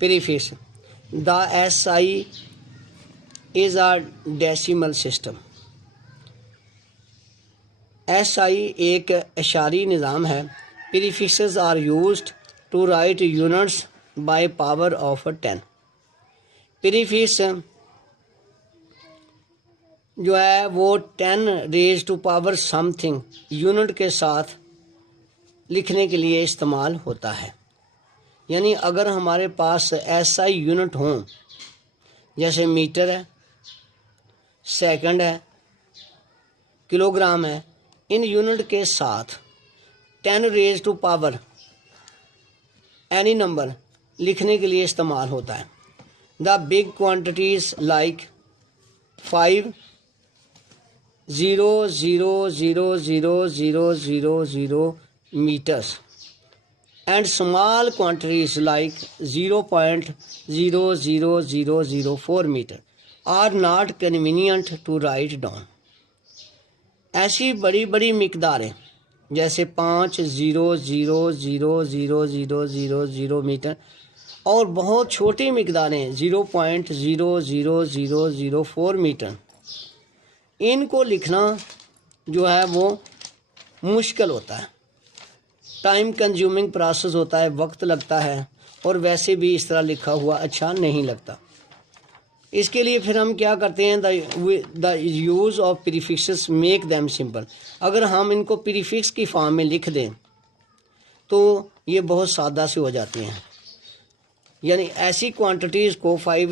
Prefix the SI is a decimal system. SI एक अशारी निज़ाम है। Prefixes are used to write units by power of 10। Prefix जो है वो 10 raise to power something unit के साथ लिखने के लिए इस्तेमाल होता है। यानी अगर हमारे पास SI यूनिट हों, जैसे मीटर है, सेकंड है, किलोग्राम है, इन यूनिट के साथ 10 raise to power any number लिखने के लिए इस्तेमाल होता है। The big quantities like 5 0.0000000 meters and small quantities like 0.00004 meter are not convenient to write down। ऐसी बड़ी बड़ी मिकदारें जैसे 5 0.00000 मीटर और बहुत छोटी मिकदारें 0.00004 मीटर, इनको लिखना जो है वो मुश्किल होता है, टाइम कंज्यूमिंग प्रोसेस होता है, वक्त लगता है और वैसे भी इस तरह लिखा हुआ अच्छा नहीं लगता। इसके लिए फिर हम क्या करते हैं, the use of prefixes make them simple. अगर हम इनको प्रीफिक्स की फॉर्म में लिख दें तो ये बहुत सादा से हो जाते हैं। यानी ऐसी क्वांटिटीज़ को 5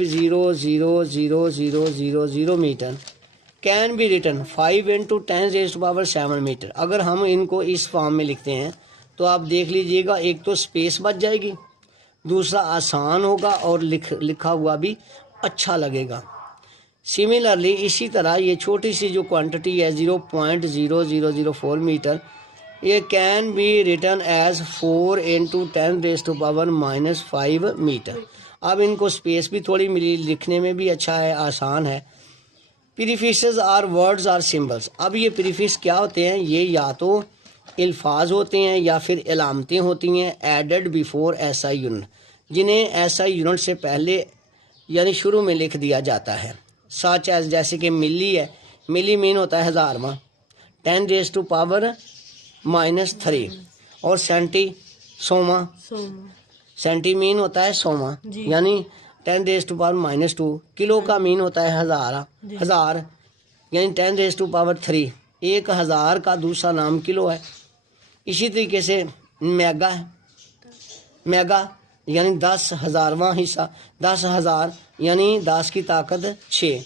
metre can be written 5 × 10⁻⁷ metre. अगर हम इनको इस फॉर्म में लिखते हैं तो आप देख लीजिएगा, एक तो स्पेस बच जाएगी, दूसरा आसान होगा और लिखा हुआ भी अच्छा लगेगा। सिमिलरली इसी तरह ये छोटी सी जो क्वांटिटी है 0.0004 मीटर, ये can be written as 4 × 10⁻⁻5 metre. अब इनको स्पेस भी थोड़ी मिली, लिखने में भी अच्छा है, आसान है। Prefixes are words are symbols. अब ये प्रीफिक्स क्या होते हैं, ये या तो अल्फाज होते हैं या फिर अलामतें होती हैं एडेड बिफोर SI यूनिट, जिन्हें SI यूनिट से पहले यानी शुरू में लिख दिया जाता है। सच एज जैसे कि मिली है, मिली मीन होता है हज़ारवां 10⁻³ और सेंटी 100वां, सेंटी मीन होता है 100वां यानी 10⁻²। किलो का मीन होता है हज़ार यानी 10⁻³ 1000 का दूसरा नाम किलो है। इसी तरीके से मेगा है, मेगा यानी 10,000वां हिस्सा, 10,000 यानी 10 की ताकत 6,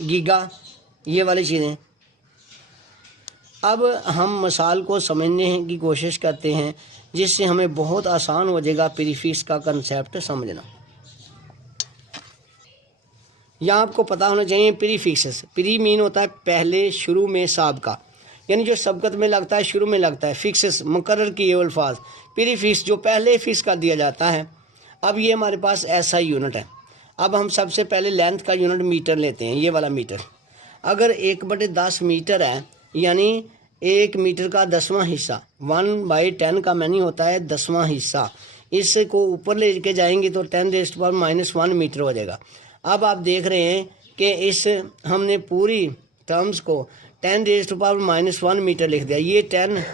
गीगा ये वाली चीज़ें। अब हम मिसाल को समझने की कोशिश करते हैं जिससे हमें बहुत आसान हो जाएगा प्रीफिक्स का कंसेप्ट समझना। यहाँ आपको पता होना चाहिए प्रीफिक्सेस, प्री मीन होता है पहले, शुरू में, साबका, यानी जो सबकत में लगता है, शुरू में लगता है। फिक्सेस मुकर्रर किए हुए अल्फाज, प्रीफिक्स जो पहले फिक्स कर दिया जाता है। अब ये हमारे पास SI यूनिट है। अब हम सबसे पहले लेंथ का यूनिट मीटर लेते हैं, ये वाला मीटर। अगर 1/10 मीटर है यानी 1 मीटर का 10वां हिस्सा, 1/10 का मैनी होता है 10वां हिस्सा। इसको ऊपर लेके जाएंगे तो 10⁻⁻1 मीटर हो जाएगा। अब आप देख रहे हैं कि इस हमने पूरी टर्म्स को 10⁻⁻1 मीटर लिख दिया। ये 10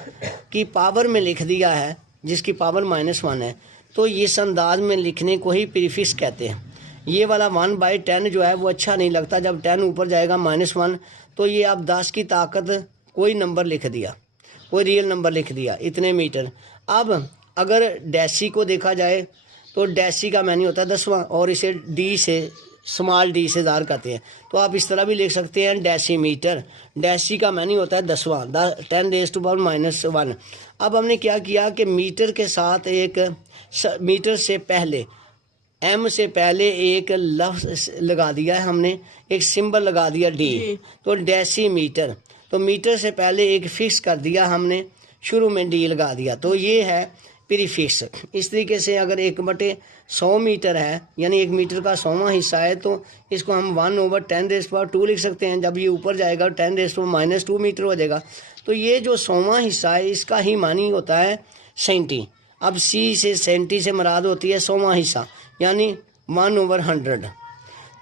की पावर में लिख दिया है जिसकी पावर -1 है, तो इस अंदाज में लिखने को ही प्रीफिक्स कहते हैं। ये वाला 1/10 जो है वो अच्छा नहीं लगता, जब 10 ऊपर जाएगा -1 तो ये आप 10 की ताकत कोई नंबर लिख दिया, कोई रियल नंबर लिख दिया, इतने मीटर। अब अगर डेसी को देखा जाए तो डेसी का मैनी होता है 10वां और इसे डी से, स्मॉल डी से ज़ाहिर करते हैं, तो आप इस तरह भी लिख सकते हैं डेसीमीटर। डेसी का मैनी होता है 10वां, 10⁻⁻1। अब हमने क्या किया कि मीटर के साथ एक मीटर से पहले, M से पहले एक लफ्ज़ लगा दिया है हमने, एक सिंबल लगा दिया D, तो डेसीमीटर। तो मीटर से पहले एक फिक्स कर दिया हमने, शुरू में D लगा दिया, तो ये है प्रीफिक्स। इस तरीके से अगर 1/100 मीटर है यानी 1 मीटर का 100वां हिस्सा है तो इसको हम 1/10⁻² लिख सकते हैं। जब ये ऊपर जाएगा 10⁻² मीटर हो जाएगा। तो ये जो 100वां हिस्सा है इसका ही मानी होता है सेंटी। अब C से सेंटी से मुराद होती है 100वां हिस्सा, यानी 1/100।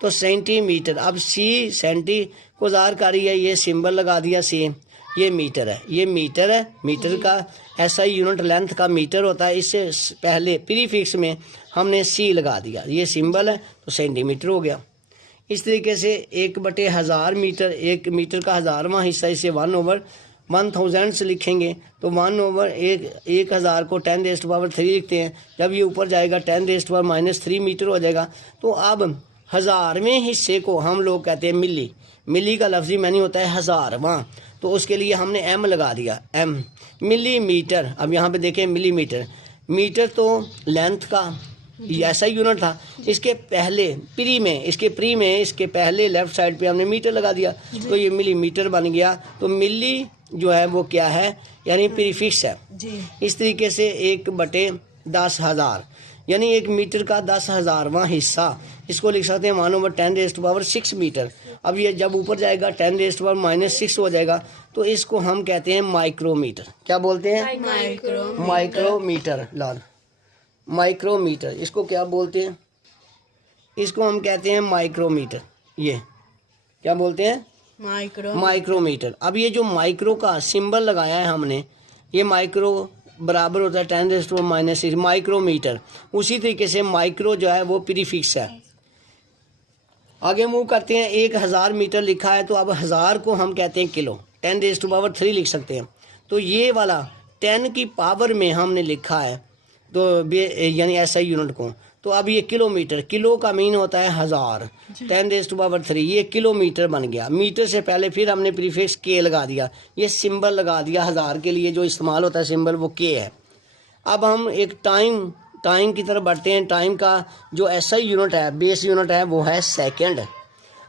तो सेंटीमीटर, अब सी सेंटी को ज़ाहिर कर रही है, ये सिंबल लगा दिया सी, ये मीटर है, ये मीटर है, मीटर का ऐसा ही यूनिट लेंथ का मीटर होता है। इससे पहले प्रीफिक्स में हमने सी लगा दिया, ये सिंबल है तो सेंटीमीटर हो गया। इस तरीके से 1/1000 मीटर, 1 मीटर का 1000वां हिस्सा, इसे 1/1000 से लिखेंगे तो 1/1000 को 10⁻³ लिखते हैं। जब ये ऊपर जाएगा 10⁻³ मीटर हो जाएगा। तो अब 1000वें हिस्से को हम लोग कहते हैं मिली, मिली का लफ्जी मानी होता है 1000वां, तो उसके लिए हमने एम लगा दिया, एम मिलीमीटर। अब यहाँ पे देखें मिलीमीटर, मीटर तो लेंथ का ऐसा यूनिट था। इसके पहले प्री में, इसके पहले लेफ्ट साइड पे हमने मीटर लगा दिया तो ये मिलीमीटर बन गया। तो मिली जो है वो क्या है, यानी प्रीफिक्स है जी। इस तरीके से 1/10,000 यानी 1 मीटर का 10,000वां हिस्सा, इसको लिख सकते हैं 1/10⁻6 मीटर। अब ये जब ऊपर जाएगा 10⁻⁻6 हो जाएगा तो इसको हम कहते हैं माइक्रोमीटर। क्या बोलते हैं? माइक्रोमीटर। लाल माइक्रोमीटर, इसको क्या बोलते हैं? इसको हम कहते हैं माइक्रोमीटर। ये क्या बोलते हैं? माइक्रोमीटर। अब ये जो माइक्रो का सिंबल लगाया है हमने, ये माइक्रो बराबर होता है 10⁻⁻6 माइक्रोमीटर। उसी तरीके से माइक्रो जो है वो प्रीफिक्स है। आगे मूव करते हैं, 1000 मीटर लिखा है तो अब 1000 को हम कहते हैं किलो, 10⁻³ लिख सकते हैं। तो ये वाला 10 की पावर में हमने लिखा है तो यानी ऐसा यूनिट को। तो अब ये किलोमीटर, किलो का मीन होता है 1000, 10⁻³, ये किलोमीटर बन गया। मीटर से पहले फिर हमने प्रीफिक्स के लगा दिया, ये सिंबल लगा दिया 1000 के लिए जो इस्तेमाल होता है सिंबल वो के है। अब हम एक टाइम की तरफ बढ़ते हैं। टाइम का जो ऐसा यूनिट है, बेस यूनिट है, वो है सेकंड।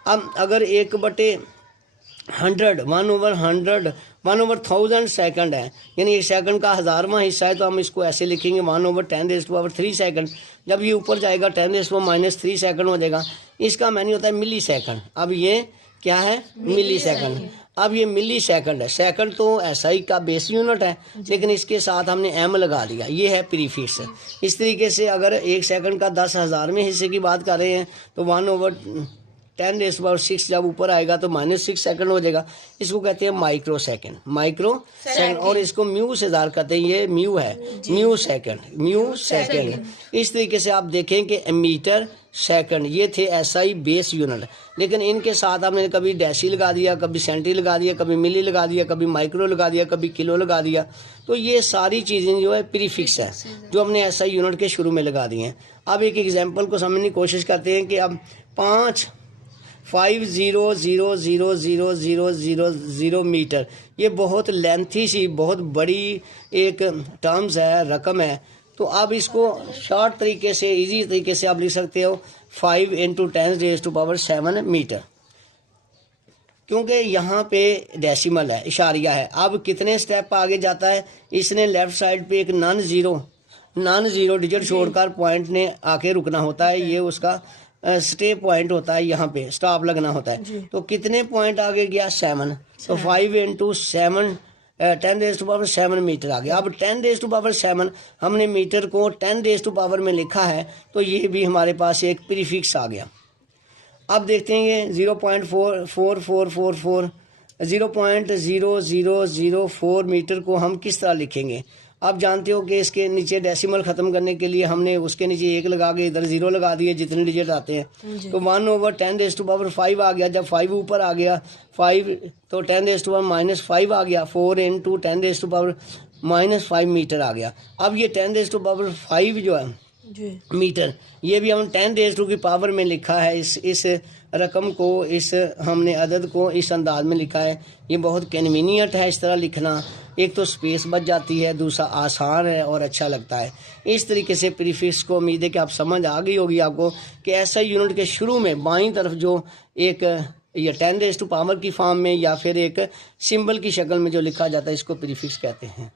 अब अगर 1/100 1/1000 सेकंड है, यानी 1 सेकंड का 1000वां हिस्सा है, तो हम इसको ऐसे लिखेंगे 1/10⁻³ सेकंड। जब ये ऊपर जाएगा 10⁻³ सेकंड हो जाएगा। इसका मानी होता है मिली सेकंड। अब ये क्या है? मिली सेकंड। अब ये मिली सेकंड है, सेकंड तो SI का बेस यूनिट है, लेकिन इसके साथ हमने M लगा दिया, ये है प्रीफिक्स। इस तरीके से अगर 1 सेकंड का 10,000वें हिस्से की बात कर रहे हैं तो 1/10⁻6 जब ऊपर आएगा तो -6 सेकंड हो जाएगा। इसको कहते हैं माइक्रो सेकंड, माइक्रो सेकंड। और इसको म्यू से ज़ाहिर करते हैं, ये म्यू है, म्यू सेकंड। इस तरीके से आप देखें कि मीटर सेकंड ये थे SI बेस यूनिट, लेकिन इनके साथ हमने कभी डेसी लगा दिया, कभी सेंटी लगा दिया, कभी मिली लगा दिया, कभी माइक्रो लगा दिया, कभी किलो लगा दिया। तो ये सारी चीज़ें जो है प्रीफिक्स है, जो हमने SI यूनिट के शुरू में लगा दी हैं। अब एक एग्जांपल को समझने की कोशिश करते हैं कि अब 5,5,0,0,0,0,0 मीटर, ये बहुत लेंथी सी बहुत बड़ी एक टर्म्स है, रकम है। तो आप इसको शॉर्ट तरीके से, इजी तरीके से आप लिख सकते हो 5 × 10⁻7 मीटर, क्योंकि यहाँ पे डेसिमल है, इशारिया है। अब कितने स्टेप आगे जाता है, इसने लेफ्ट साइड पे एक नॉन जीरो डिजिट छोड़कर पॉइंट ने आके रुकना होता है, ये उसका स्टे पॉइंट होता है, यहाँ पे स्टॉप लगना होता है। तो कितने पॉइंट आगे गया? 7। तो 5 × 7 10⁻7 मीटर आ गया। अब 10⁻7 हमने मीटर को 10 में लिखा है, तो ये भी हमारे पास एक प्रीफिक्स आ गया। अब देखते हैं ये 0.4444 0.0004 मीटर को हम किस तरह लिखेंगे। आप जानते हो कि इसके नीचे डेसिमल ख़त्म करने के लिए हमने उसके नीचे 1 लगा के इधर 0 लगा दिए, जितने डिजिट आते हैं। तो 1/10⁻5 आ गया। जब 5 ऊपर आ गया 5 तो 10⁻⁻5 आ गया। 4 × 10⁻⁻5 मीटर आ गया। अब ये 10⁻5 जो है मीटर, ये भी हम 10⁻² की पावर में लिखा है। इस रकम को, इस हमने अदद को इस अंदाज में लिखा है। ये बहुत कन्वीनियंट है इस तरह लिखना, एक तो स्पेस बच जाती है, दूसरा आसान है और अच्छा लगता है। इस तरीके से प्रीफिक्स को उम्मीद है कि आप समझ आ गई होगी आपको कि ऐसा यूनिट के शुरू में बाईं तरफ जो एक ये 10⁻⁻ की फॉर्म में या फिर एक सिंबल की शक्ल में जो लिखा जाता है, इसको प्रीफिक्स कहते हैं।